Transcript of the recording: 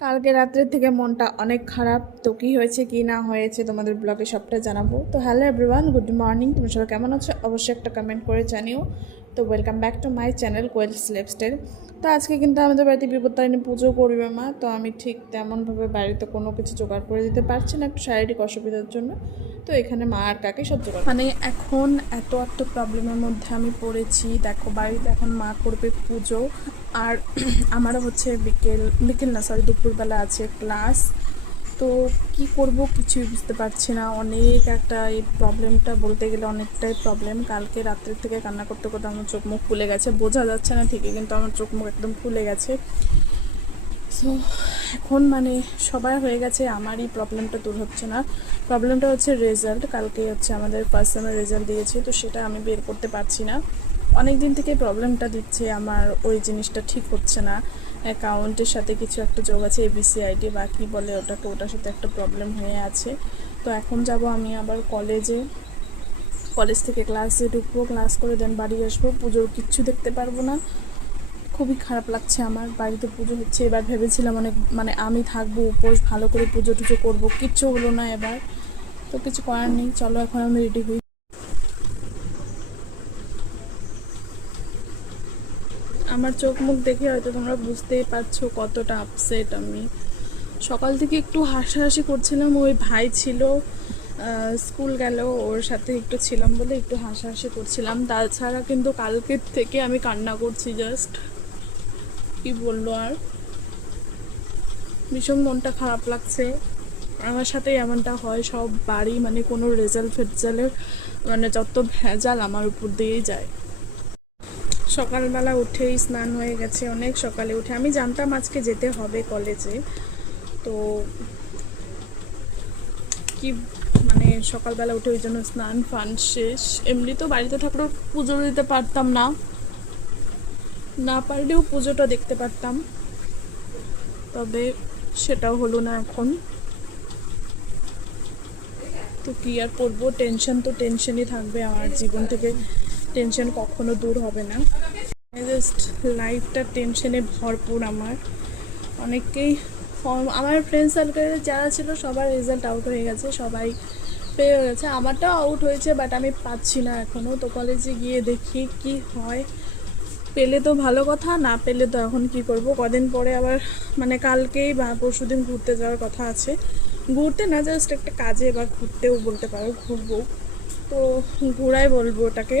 কালকে রাত্রের থেকে মনটা অনেক খারাপ। তো কী হয়েছে কি না হয়েছে তোমাদের ব্লগে সবটা জানাবো। তো হ্যালো এভরিওয়ান, গুড মর্নিং। তোমরা সবাই কেমন আছো অবশ্যই একটা কমেন্ট করে জানিও। তো welcome back to my channel Koel's lifestyle. তো আজকে কিন্তু আমাদের বাড়িতে বিপত্তারিণী পুজো করবে মা। তো আমি ঠিক তেমনভাবে বাড়িতে কোনো কিছু জোগাড় করে দিতে পারছি না, একটু শারীরিক অসুবিধার জন্য। তো এখানে মা আর কাকে সব জোগাড়, মানে এখন এত প্রবলেমের মধ্যে আমি পড়েছি। দেখো বাড়িতে এখন মা করবে পুজো, আর আমারও হচ্ছে বিকেল না সরি দুপুরবেলা আছে ক্লাস। তো কি করব কিছুই বুঝতে পারছি না। অনেক একটা এই প্রবলেমটা বলতে গেলে অনেকটাই প্রবলেম। কালকে রাত্রের থেকে কান্না করতে করতে আমার চোখ মুখ ফুলে গেছে, বোঝা যাচ্ছে না ঠিকই কিন্তু আমার চোখ মুখ একদম ফুলে গেছে। সো এখন মানে সবার হয়ে গেছে, আমারই প্রবলেমটা দূর হচ্ছে না। প্রবলেমটা হচ্ছে রেজাল্ট। কালকে হচ্ছে আমাদের ফার্স্ট সেমের রেজাল্ট দিয়েছে, তো সেটা আমি বের করতে পারছি না। অনেক দিন থেকে প্রবলেমটা দিচ্ছে, আমার ওই জিনিসটা ঠিক হচ্ছে না। অ্যাকাউন্টের সাথে কিছু একটা যোগ আছে, এবিসিআইডি বা কী বলে ওটাকে, ওটার সাথে একটা প্রবলেম হয়ে আছে। তো এখন যাব আমি আবার কলেজ থেকে ক্লাসে ঢুকবো, ক্লাস করে দেন বাড়ি আসবো। পুজোর কিচ্ছু দেখতে পারবো না, খুবই খারাপ লাগছে আমার। বাড়িতে পুজো হচ্ছে, এবার ভেবেছিলাম অনেক মানে আমি থাকবো উপোস, ভালো করে পুজো টুজো করবো, কিচ্ছু হলো না এবার। তো কিছু করার নেই, চলো এখন আমি রেডি হই। আমার চোখ মুখ দেখে হয়তো তোমরা বুঝতেই পারছো কতটা আপসেট আমি। সকাল থেকে একটু হাসাহাসি করছিলাম, ওই ভাই ছিল স্কুল গেল, ওর সাথে একটু ছিলাম বলে একটু হাসাহাসি করছিলাম। তাছাড়া কিন্তু কালকের থেকে আমি কান্না করছি, জাস্ট কি বললো আর, ভীষণ মনটা খারাপ লাগছে। আমার সাথেই এমনটা হয় সব বাড়ি, মানে কোনো রেজাল্ট ফেজালের মানে যত ভেজাল আমার উপর দিয়েই যায়। সকালবেলা উঠেই স্নান হয়ে গেছে, অনেক সকালে উঠে। আমি জানতাম আজকে যেতে হবে কলেজে, তো কি মানে সকালবেলা উঠে ওই জন্য স্নান ফান শেষ। এমনি তো বাড়িতে থাকলেও পুজো দিতে পারতাম না, না পারলেও পুজোটা দেখতে পারতাম, তবে সেটাও হলো না এখন। তো কী আর করবো, টেনশন তো টেনশনই থাকবে আমার জীবন থেকে, টেনশন কখনো দূর হবে না। জাস্ট লাইফটা টেনশনে ভরপুর আমার। অনেকেই আমার ফ্রেন্ড সার্কেলে যারা ছিল সবার রেজাল্ট আউট হয়ে গেছে, সবাই পেয়ে গেছে, আমারটাও আউট হয়েছে, বাট আমি পাচ্ছি না এখনও। তো কলেজে গিয়ে দেখি কি হয়, পেলে তো ভালো কথা, না পেলে তো এখন কি করব। কদিন পরে আবার মানে কালকেই বা পরশু দিন ঘুরতে যাওয়ার কথা আছে। ঘুরতে না, জাস্ট একটা কাজে বা ঘুরতেও বলতে পারো, ঘুরবো। তো ঘোরাই বলবো ওটাকে।